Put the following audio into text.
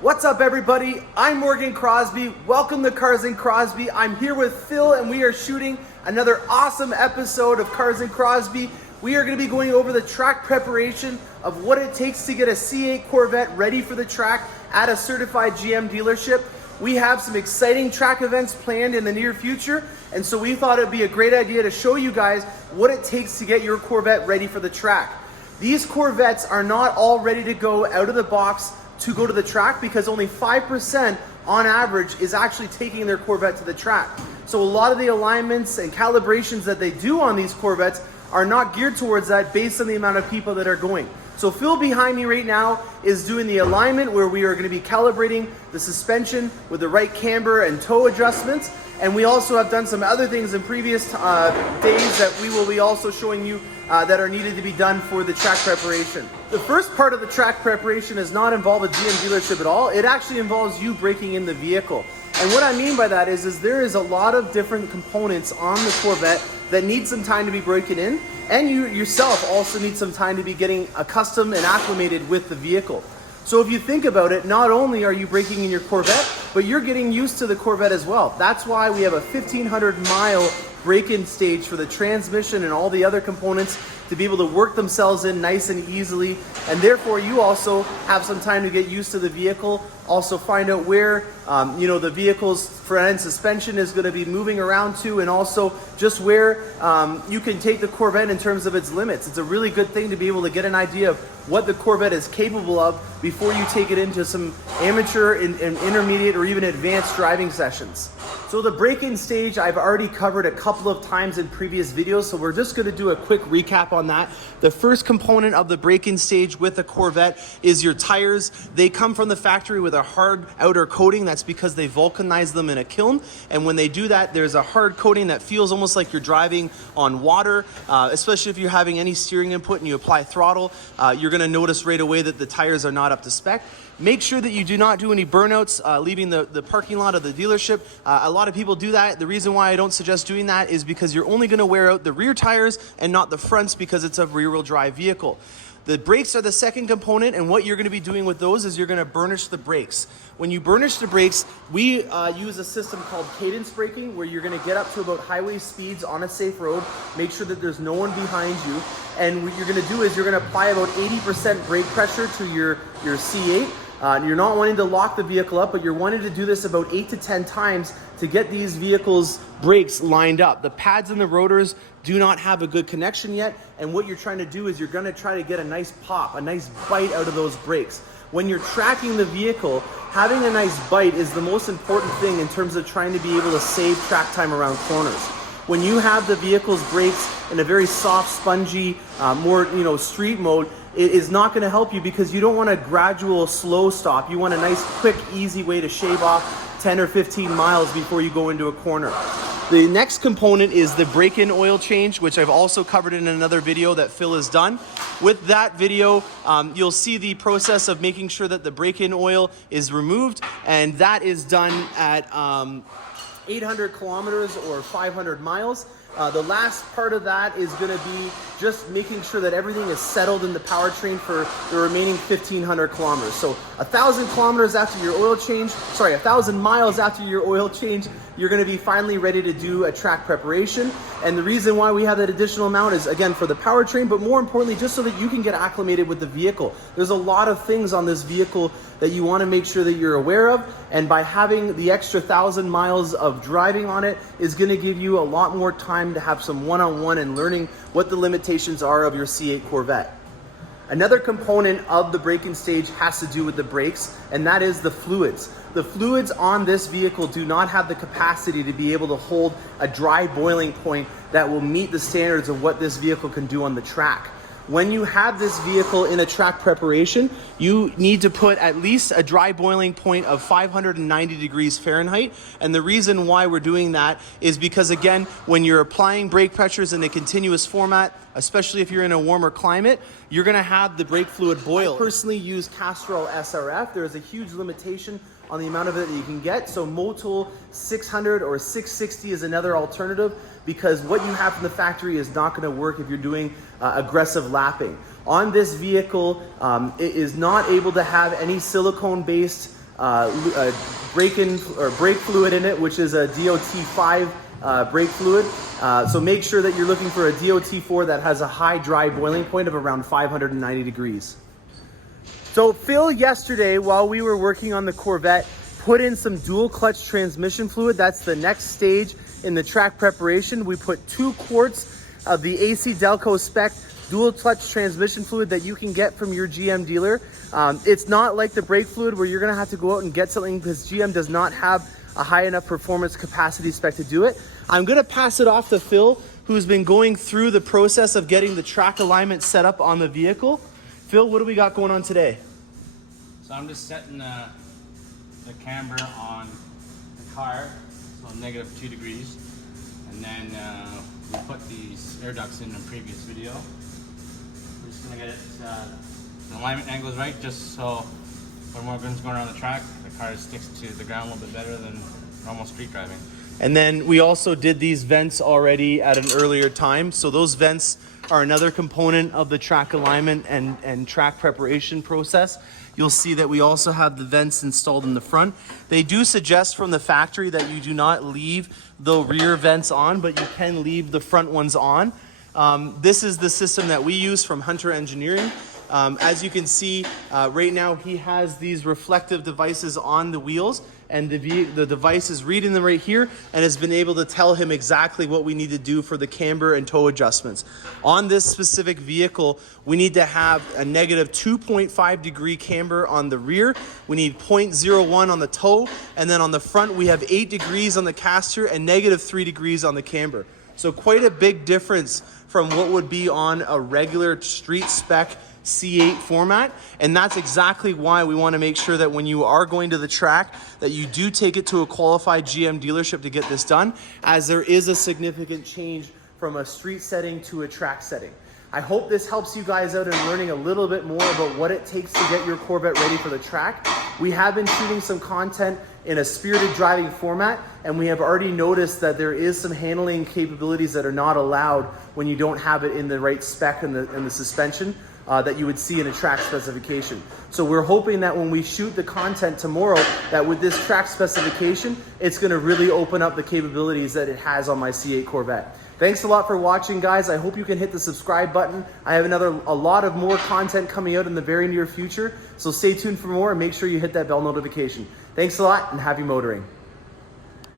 What's up, everybody? I'm Morgan Crosbie. Welcome to Cars and Crosbie. I'm here with Phil and we are shooting another awesome episode of Cars and Crosbie. We are going to be going over the track preparation of what it takes to get a C8 Corvette ready for the track at a certified GM dealership. We have some exciting track events planned in the near future, and so we thought it'd be a great idea to show you guys what it takes to get your Corvette ready for the track. These Corvettes are not all ready to go out of the box to go to the track because only 5% on average is actually taking their Corvette to the track. So a lot of the alignments and calibrations that they do on these Corvettes are not geared towards that based on the amount of people that are going. So Phil behind me right now is doing the alignment where we are going to be calibrating the suspension with the right camber and toe adjustments. And we also have done some other things in previous days that we will be also showing you that are needed to be done for the track preparation. The first part of the track preparation does not involve a GM dealership at all. It actually involves you breaking in the vehicle. And what I mean by that is there is a lot of different components on the Corvette that need some time to be broken in, and you yourself also need some time to be getting accustomed and acclimated with the vehicle. So if you think about it, not only are you breaking in your Corvette, but you're getting used to the Corvette as well. That's why we have a 1,500 mile break-in stage for the transmission and all the other components to be able to work themselves in nice and easily. And therefore you also have some time to get used to the vehicle, also find out where the vehicle's front end suspension is going to be moving around to, and also just where you can take the Corvette in terms of its limits. It's a really good thing to be able to get an idea of what the Corvette is capable of before you take it into some amateur and intermediate or even advanced driving sessions. So the break-in stage I've already covered a couple of times in previous videos, so we're just going to do a quick recap on that. The first component of the break-in stage with a Corvette is your tires. They come from the factory with a hard outer coating. That's because they vulcanize them in a kiln, and when they do that, there's a hard coating that feels almost like you're driving on water, especially if you're having any steering input and you apply throttle. You're going to notice right away that the tires are not up to spec. Make sure that you do not do any burnouts leaving the parking lot of the dealership. A lot of people do that. The reason why I don't suggest doing that is because you're only going to wear out the rear tires and not the fronts because it's a rear-wheel drive vehicle. The brakes are the second component, and what you're going to be doing with those is you're going to burnish the brakes. When you burnish the brakes, we use a system called cadence braking, where you're going to get up to about highway speeds on a safe road, make sure that there's no one behind you, and what you're going to do is you're going to apply about 80% brake pressure to your C8. You're not wanting to lock the vehicle up, but you're wanting to do this about 8 to 10 times to get these vehicles' brakes lined up. The pads and the rotors do not have a good connection yet, and what you're trying to do is you're going to try to get a nice pop, a nice bite out of those brakes. When you're tracking the vehicle, having a nice bite is the most important thing in terms of trying to be able to save track time around corners. When you have the vehicle's brakes in a very soft, spongy, more street mode, it is not going to help you because you don't want a gradual slow stop. You want a nice, quick, easy way to shave off 10 or 15 miles before you go into a corner. The next component is the break-in oil change, which I've also covered in another video that Phil has done. With that video, you'll see the process of making sure that the break-in oil is removed, and that is done at 800 kilometers or 500 miles. The last part of that is going to be just making sure that everything is settled in the powertrain for the remaining 1,500 kilometers. So 1,000 kilometers after your oil change, 1,000 miles after your oil change, you're going to be finally ready to do a track preparation. And the reason why we have that additional amount is, again, for the powertrain, but more importantly, just so that you can get acclimated with the vehicle. There's a lot of things on this vehicle that you want to make sure that you're aware of, and by having the extra 1,000 miles of driving on it is going to give you a lot more time to have some one-on-one and learning what the limitations are of your C8 Corvette. Another component of the braking stage has to do with the brakes, and that is the fluids. The fluids on this vehicle do not have the capacity to be able to hold a dry boiling point that will meet the standards of what this vehicle can do on the track. When you have this vehicle in a track preparation, you need to put at least a dry boiling point of 590 degrees Fahrenheit. And the reason why we're doing that is because, again, when you're applying brake pressures in a continuous format, especially if you're in a warmer climate, you're gonna have the brake fluid boil. I personally use Castrol SRF. There is a huge limitation on the amount of it that you can get. So Motul 600 or 660 is another alternative, because what you have from the factory is not going to work if you're doing aggressive lapping. On this vehicle, it is not able to have any silicone-based brake fluid in it, which is a DOT5 brake fluid. So make sure that you're looking for a DOT4 that has a high dry boiling point of around 590 degrees. So Phil yesterday, while we were working on the Corvette, put in some dual clutch transmission fluid. That's the next stage in the track preparation. We put 2 quarts of the AC Delco spec dual clutch transmission fluid that you can get from your GM dealer. It's not like the brake fluid where you're gonna have to go out and get something, because GM does not have a high enough performance capacity spec to do it. I'm gonna pass it off to Phil, who's been going through the process of getting the track alignment set up on the vehicle. Phil, what do we got going on today? So I'm just setting the camber on the car, so -2 degrees. And then we put these air ducts in the previous video. We're just gonna get it, the alignment angles right, just so when more guns going around the track, the car sticks to the ground a little bit better than normal street driving. And then we also did these vents already at an earlier time. So those vents are another component of the track alignment and track preparation process. You'll see that we also have the vents installed in the front. They do suggest from the factory that you do not leave the rear vents on, but you can leave the front ones on. This is the system that we use from Hunter Engineering. As you can see, right now he has these reflective devices on the wheels, and the device is reading them right here and has been able to tell him exactly what we need to do for the camber and toe adjustments. On this specific vehicle, we need to have a -2.5 degree camber on the rear. We need 0.01 on the toe, and then on the front we have 8 degrees on the caster and -3 degrees on the camber. So quite a big difference from what would be on a regular street spec C8 format, and that's exactly why we want to make sure that when you are going to the track that you do take it to a qualified GM dealership to get this done, as there is a significant change from a street setting to a track setting. I hope this helps you guys out in learning a little bit more about what it takes to get your Corvette ready for the track. We have been shooting some content in a spirited driving format, and we have already noticed that there is some handling capabilities that are not allowed when you don't have it in the right spec and the suspension that you would see in a track specification. So we're hoping that when we shoot the content tomorrow, that with this track specification, it's gonna really open up the capabilities that it has on my C8 Corvette. Thanks a lot for watching, guys. I hope you can hit the subscribe button. I have a lot of more content coming out in the very near future, so stay tuned for more and make sure you hit that bell notification. Thanks a lot and happy motoring.